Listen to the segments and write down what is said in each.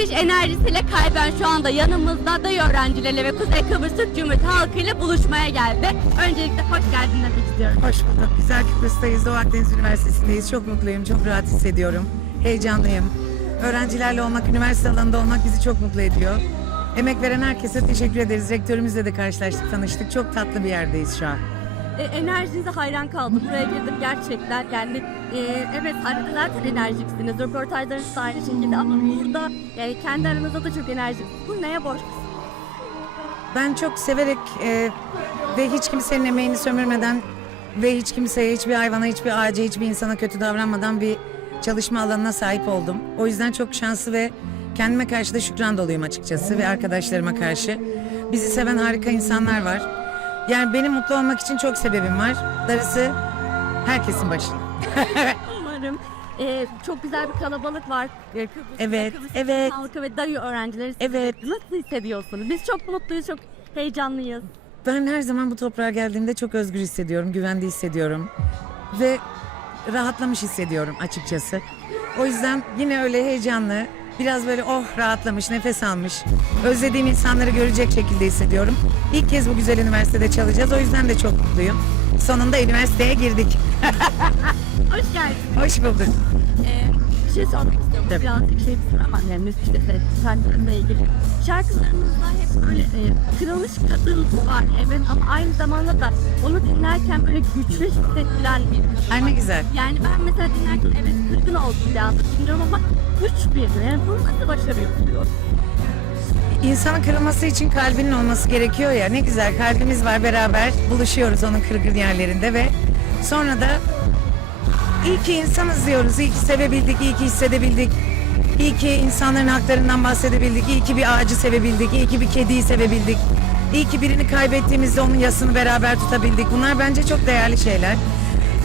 müthiş enerjisiyle kalben şu anda yanımızda DAY öğrencileriyle ve Kuzey Kıbrıs Türk Cumhuriyeti halkıyla buluşmaya geldi. Öncelikle hoş geldin demek istiyorum. Hoş bulduk. Güzel Kıbrıs'tayız. Doğu Akdeniz Üniversitesi'ndeyiz. Çok mutluyum, çok rahat hissediyorum. Heyecanlıyım. Öğrencilerle olmak, üniversite alanında olmak bizi çok mutlu ediyor. Emek veren herkese teşekkür ederiz. Rektörümüzle de karşılaştık, tanıştık. Çok tatlı bir yerdeyiz şu an. E, enerjinize hayran kaldım. Buraya girdim gerçekten. Yani e, evet zaten enerjiksiniz. Röportajlarınız da aynı şekilde ama burada e, kendi aranızda da çok enerjiksiniz. Bu neye borç? Ben çok severek e, ve hiç kimsenin emeğini sömürmeden ve hiç kimseye, hiçbir hayvana, hiçbir ağaca, hiçbir insana kötü davranmadan bir çalışma alanına sahip oldum. O yüzden çok şanslı ve kendime karşı da şükran doluyum açıkçası ve arkadaşlarıma karşı. Bizi seven harika insanlar var. Yani benim mutlu olmak için çok sebebim var. Darısı herkesin başına. Umarım. E, çok güzel bir kalabalık var. E, Kıbrıs'ta Evet, Kıbrıs evet. Halkı ve DAYO öğrencileri. Evet. Nasıl hissediyorsunuz? Biz çok mutluyuz, çok heyecanlıyız. Ben her zaman bu toprağa geldiğimde çok özgür hissediyorum, güvende hissediyorum ve rahatlamış hissediyorum açıkçası. O yüzden yine öyle heyecanlı, biraz böyle oh rahatlamış, nefes almış, özlediğim insanları görecek şekilde hissediyorum. İlk kez bu güzel üniversitede çalacağız, o yüzden de çok mutluyum. Sonunda üniversiteye girdik. Hoş geldin. Hoş bulduk. Ee, bir şey sormak istiyorum. Tabii. Birazcık şey ama yani işte senle ilgili. Şarkılarınızda hep böyle e, kırılmış kadın var evet ama aynı zamanda da onu dinlerken böyle güçlü hissettiren bir Ay ne güzel. Yani ben mesela dinlerken evet kırgın oldum bir anda dinliyorum ama güç bir yani bunu nasıl başarıyor? İnsanın kırılması için kalbinin olması gerekiyor ya. Ne güzel kalbimiz var beraber buluşuyoruz onun kırgın yerlerinde ve sonra da iyi ki insanız diyoruz. İyi ki sevebildik, iyi ki hissedebildik. İyi ki insanların haklarından bahsedebildik. İyi ki bir ağacı sevebildik. iyi ki bir kediyi sevebildik. İyi ki birini kaybettiğimizde onun yasını beraber tutabildik. Bunlar bence çok değerli şeyler.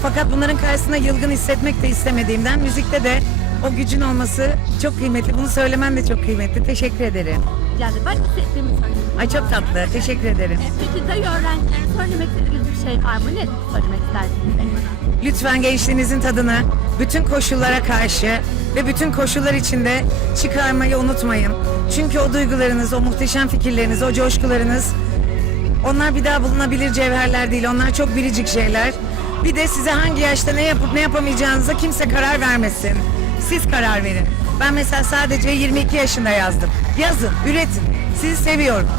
Fakat bunların karşısında yılgın hissetmek de istemediğimden müzikte de o gücün olması çok kıymetli. Bunu söylemen de çok kıymetli. Teşekkür ederim. Yani ben hissettiğimi söylüyorum. Ay çok tatlı. Teşekkür ederim. E, Peki de öğrencilere söylemek istediğiniz bir şey var mı? Ne söylemek istersiniz? Lütfen gençliğinizin tadını bütün koşullara karşı ve bütün koşullar içinde çıkarmayı unutmayın. Çünkü o duygularınız, o muhteşem fikirleriniz, o coşkularınız onlar bir daha bulunabilir cevherler değil. Onlar çok biricik şeyler. Bir de size hangi yaşta ne yapıp ne yapamayacağınıza kimse karar vermesin. Siz karar verin. Ben mesela sadece 22 yaşında yazdım. Yazın, üretin. Sizi seviyorum.